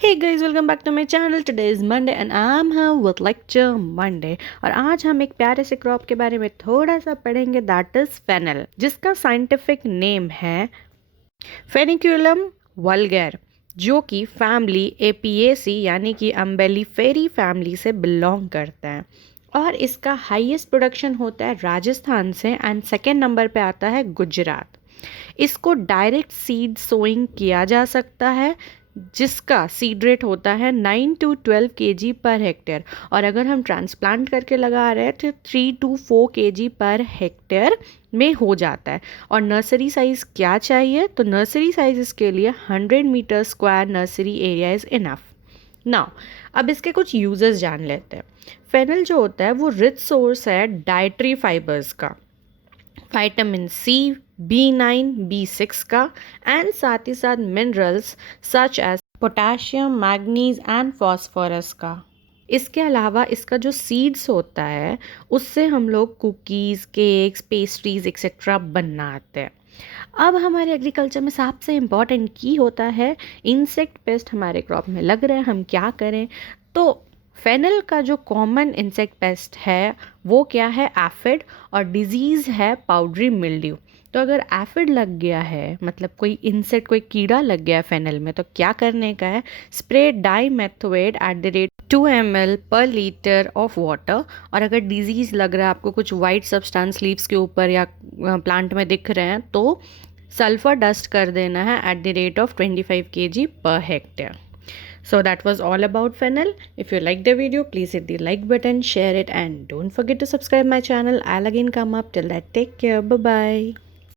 Hey guys, welcome back to my channel. Today is Monday and I'm here with lecture Monday. और आज हम एक प्यारे से क्रॉप के बारे में थोड़ा सा पढ़ेंगे, दैट इज फेनल, जिसका साइंटिफिक नेम है फेनिक्यूलम वल्गैर, जो कि फैमिली एपिएसी यानी कि अम्बेलिफेरी फैमिली से बिलोंग करता है। और इसका हाईएस्ट प्रोडक्शन होता है राजस्थान से एंड सेकेंड नंबर पे आता है गुजरात। इसको डायरेक्ट सीड सोइंग किया जा सकता है, जिसका सीड रेट होता है 9 to 12 kg पर हेक्टेयर, और अगर हम ट्रांसप्लांट करके लगा रहे हैं तो 3 to 4 kg पर हेक्टेयर में हो जाता है। और नर्सरी साइज़ क्या चाहिए, तो नर्सरी साइज इसके लिए 100 metre square nursery area is enough. Now अब इसके कुछ यूजेस जान लेते हैं। फेनल जो होता है वो रिच सोर्स है डाइटरी फाइबर्स का, विटामिन सी, B9, B6 का, एंड साथ ही साथ minerals such as potassium, manganese and phosphorus का। इसके अलावा इसका जो सीड्स होता है उससे हम लोग कुकीज़, केक्स, पेस्ट्रीज एक्सेट्रा बनाते हैं। अब हमारे एग्रीकल्चर में सबसे इम्पॉर्टेंट की होता है इंसेक्ट पेस्ट हमारे क्रॉप में लग रहे हैं, हम क्या करें। तो फेनल का जो कॉमन इंसेक्ट पेस्ट है वो क्या है, एफिड, और डिजीज़ है पाउडरी मिल्ड्यू। तो अगर एफिड लग गया है, मतलब कोई इंसेक्ट, कोई कीड़ा लग गया है फेनल में, तो क्या करने का है, spray dimethoate at the rate 2 ml पर लीटर ऑफ वाटर। और अगर डिजीज़ लग रहा है, आपको कुछ वाइट सब्सटेंस लीव्स के ऊपर या प्लांट में दिख रहे हैं, तो सल्फर डस्ट कर देना है at the rate of 25 kg per hectare. So that was all about fennel. If you like the video, please hit the like button, share it, and don't forget to subscribe my channel. I'll again come up. Till that, take care. Bye bye.